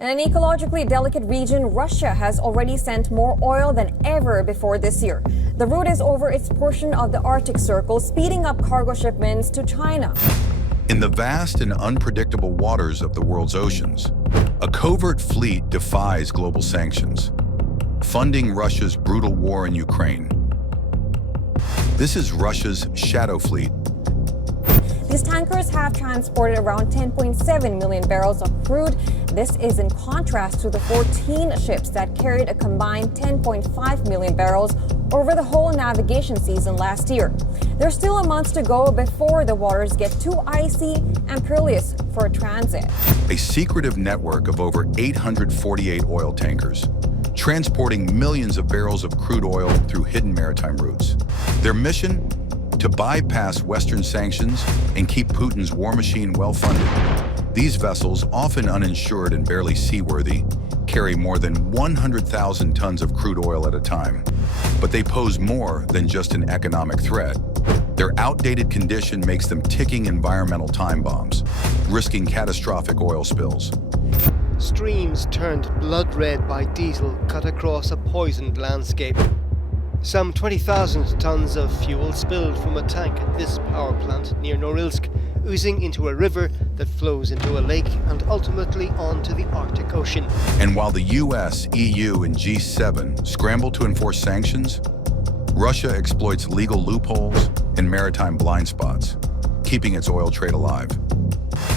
In an ecologically delicate region, Russia has already sent more oil than ever before this year. The route is over its portion of the Arctic Circle, speeding up cargo shipments to China. In the vast and unpredictable waters of the world's oceans, a covert fleet defies global sanctions, funding Russia's brutal war in Ukraine. This is Russia's shadow fleet. These tankers have transported around 10.7 million barrels of crude. This is in contrast to the 14 ships that carried a combined 10.5 million barrels over the whole navigation season last year. There's still a month to go before the waters get too icy and perilous for transit. A secretive network of over 848 oil tankers, transporting millions of barrels of crude oil through hidden maritime routes. Their mission? To bypass Western sanctions and keep Putin's war machine well-funded. These vessels, often uninsured and barely seaworthy, carry more than 100,000 tons of crude oil at a time. But they pose more than just an economic threat. Their outdated condition makes them ticking environmental time bombs, risking catastrophic oil spills. Streams turned blood red by diesel cut across a poisoned landscape. Some 20,000 tons of fuel spilled from a tank at this power plant near Norilsk, oozing into a river that flows into a lake and ultimately onto the Arctic Ocean. And while the US, EU, and G7 scramble to enforce sanctions, Russia exploits legal loopholes and maritime blind spots, keeping its oil trade alive.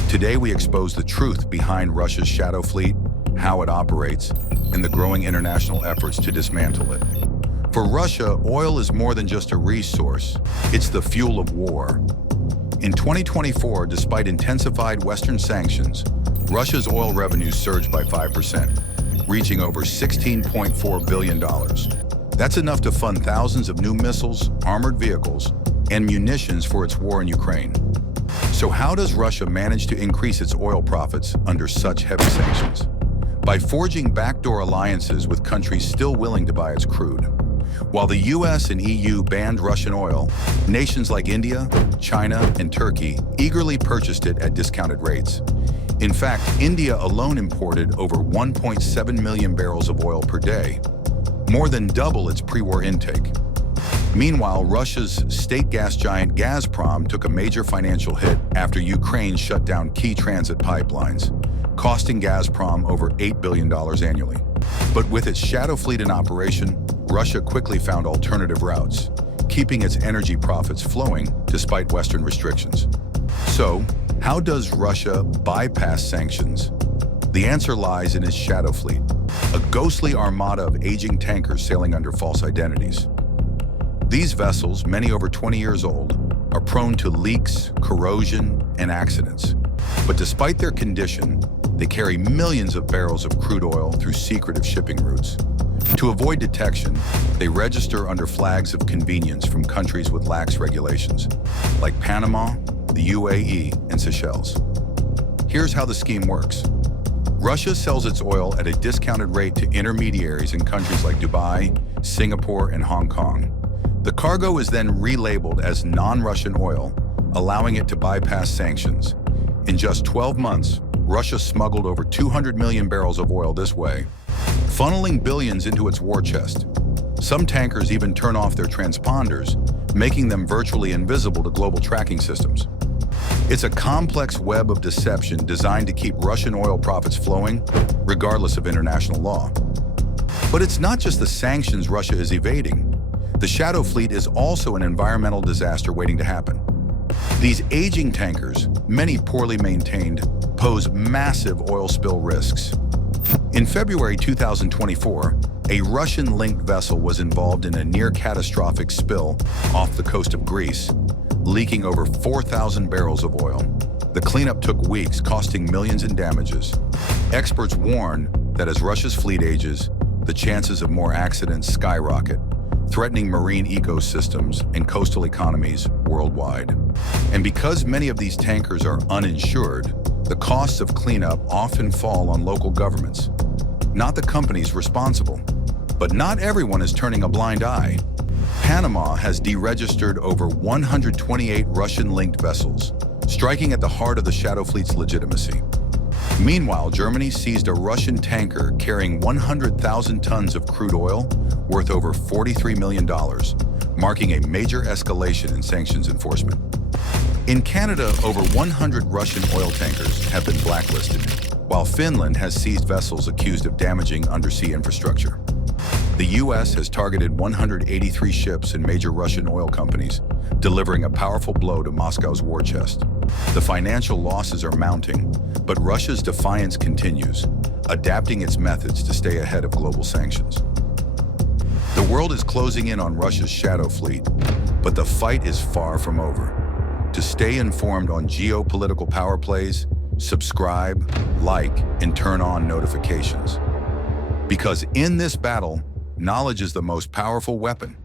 Today we expose the truth behind Russia's shadow fleet, how it operates, and the growing international efforts to dismantle it. For Russia, oil is more than just a resource. It's the fuel of war. In 2024, despite intensified Western sanctions, Russia's oil revenues surged by 5%, reaching over $16.4 billion. That's enough to fund thousands of new missiles, armored vehicles, and munitions for its war in Ukraine. So how does Russia manage to increase its oil profits under such heavy sanctions? By forging backdoor alliances with countries still willing to buy its crude. While the US and EU banned Russian oil, nations like India, China, and Turkey eagerly purchased it at discounted rates. In fact, India alone imported over 1.7 million barrels of oil per day, more than double its pre-war intake. Meanwhile, Russia's state gas giant Gazprom took a major financial hit after Ukraine shut down key transit pipelines, costing Gazprom over $8 billion annually. But with its shadow fleet in operation, Russia quickly found alternative routes, keeping its energy profits flowing despite Western restrictions. So, how does Russia bypass sanctions? The answer lies in its shadow fleet, a ghostly armada of aging tankers sailing under false identities. These vessels, many over 20 years old, are prone to leaks, corrosion, and accidents. But despite their condition, they carry millions of barrels of crude oil through secretive shipping routes. To avoid detection, they register under flags of convenience from countries with lax regulations, like Panama, the UAE, and Seychelles. Here's how the scheme works. Russia sells its oil at a discounted rate to intermediaries in countries like Dubai, Singapore, and Hong Kong. The cargo is then relabeled as non-Russian oil, allowing it to bypass sanctions. In just 12 months, Russia smuggled over 200 million barrels of oil this way, funneling billions into its war chest. Some tankers even turn off their transponders, making them virtually invisible to global tracking systems. It's a complex web of deception designed to keep Russian oil profits flowing, regardless of international law. But it's not just the sanctions Russia is evading. The shadow fleet is also an environmental disaster waiting to happen. These aging tankers, many poorly maintained, pose massive oil spill risks. In February 2024, a Russian-linked vessel was involved in a near-catastrophic spill off the coast of Greece, leaking over 4,000 barrels of oil. The cleanup took weeks, costing millions in damages. Experts warn that as Russia's fleet ages, the chances of more accidents skyrocket, threatening marine ecosystems and coastal economies worldwide. And because many of these tankers are uninsured, the costs of cleanup often fall on local governments, not the companies responsible. But not everyone is turning a blind eye. Panama has deregistered over 128 Russian-linked vessels, striking at the heart of the shadow fleet's legitimacy. Meanwhile, Germany seized a Russian tanker carrying 100,000 tons of crude oil worth over $43 million, marking a major escalation in sanctions enforcement. In Canada, over 100 Russian oil tankers have been blacklisted, while Finland has seized vessels accused of damaging undersea infrastructure. The U.S. has targeted 183 ships and major Russian oil companies, delivering a powerful blow to Moscow's war chest. The financial losses are mounting, but Russia's defiance continues, adapting its methods to stay ahead of global sanctions. The world is closing in on Russia's shadow fleet, but the fight is far from over. To stay informed on geopolitical power plays, subscribe, like, and turn on notifications. Because in this battle, knowledge is the most powerful weapon.